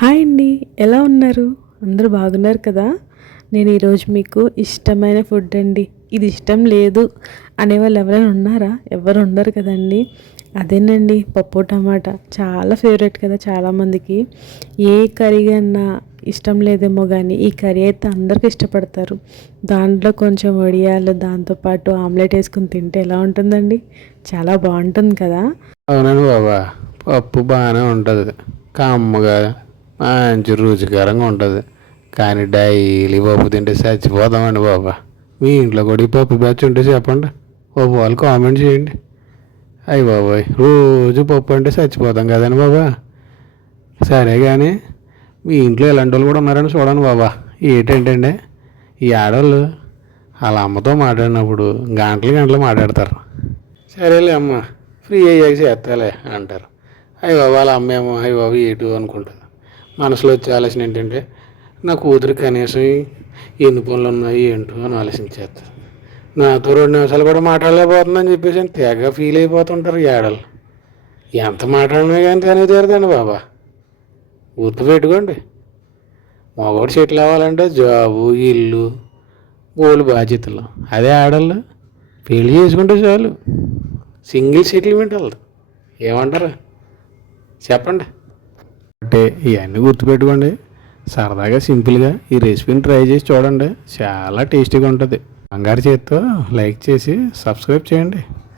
Hi అండి, ఎలా ఉన్నారు? అందరూ బాగున్నారు కదా? నేను ఈరోజు మీకు ఇష్టమైన ఫుడ్ అండి, ఇది ఇష్టం లేదు అనేవాళ్ళు ఎవరైనా ఉన్నారా? ఎవరు ఉండరు కదండి. అదేనండి, పప్పు టమాటా చాలా ఫేవరెట్ కదా చాలామందికి. ఏ కర్రీ అన్నా ఇష్టం లేదేమో కానీ ఈ కర్రీ అయితే అందరికీ ఇష్టపడతారు. దాంట్లో కొంచెం వడియాలు, దాంతోపాటు ఆమ్లెట్ వేసుకుని తింటే ఎలా ఉంటుందండి? చాలా బాగుంటుంది కదా. అవునండి బాబా, పప్పు బాగానే ఉంటుంది, కమ్మగా మంచి రుచికరంగా ఉంటుంది. కానీ డైలీ పప్పు తింటే చచ్చిపోతామండి బాబా. మీ ఇంట్లో కూడా ఈ పప్పు బ్యాచ్ ఉంటే చెప్పండి, ఓ వాళ్ళు కామెంట్ చేయండి. అయ్యి బాబాయ్, రోజు పప్పు అంటే చచ్చిపోతాం కదండి బాబా. సరే కానీ మీ ఇంట్లో ఇలాంటి వాళ్ళు కూడా ఉన్నారని చూడండి బాబా. ఏంటంటే ఈ ఆడవాళ్ళు వాళ్ళ అమ్మతో మాట్లాడినప్పుడు గంటలు గంటలు మాట్లాడతారు. సరేలే అమ్మ, ఫ్రీ అయ్యాక చేస్తాలే అంటారు. అయ్యి బాబా, వాళ్ళ అమ్మేమో అయ్యి బాబు ఏటు అనుకుంటుంది. మనసులో వచ్చే ఆలోచన ఏంటంటే నా కూతురు కనీసం ఎన్ని పనులు ఉన్నాయి ఏంటో అని ఆలోచించేస్తారు. నాతో 2 నిమిషాలు కూడా మాట్లాడలేకపోతుందని చెప్పేసి తెగ ఫీల్ అయిపోతుంటారు ఈ ఆడలు. ఎంత మాట్లాడినా కానీ తనే తీరదండి బాబా. గుర్తుపెట్టుకోండి, మగవాడు సెటిల్ అవ్వాలంటే జాబు, ఇల్లు, బోలు బాధ్యతలు. అదే ఆడళ్ళు పెళ్లి చేసుకుంటే చాలు, సింగిల్ సెటిల్మెంట్ వాళ్ళది. ఏమంటారు చెప్పండి. అంటే ఇవన్నీ గుర్తుపెట్టుకోండి. సరదాగా సింపుల్గా ఈ రెసిపీని ట్రై చేసి చూడండి, చాలా టేస్టీగా ఉంటుంది. బంగారు చేతితో లైక్ చేసి సబ్స్క్రైబ్ చేయండి.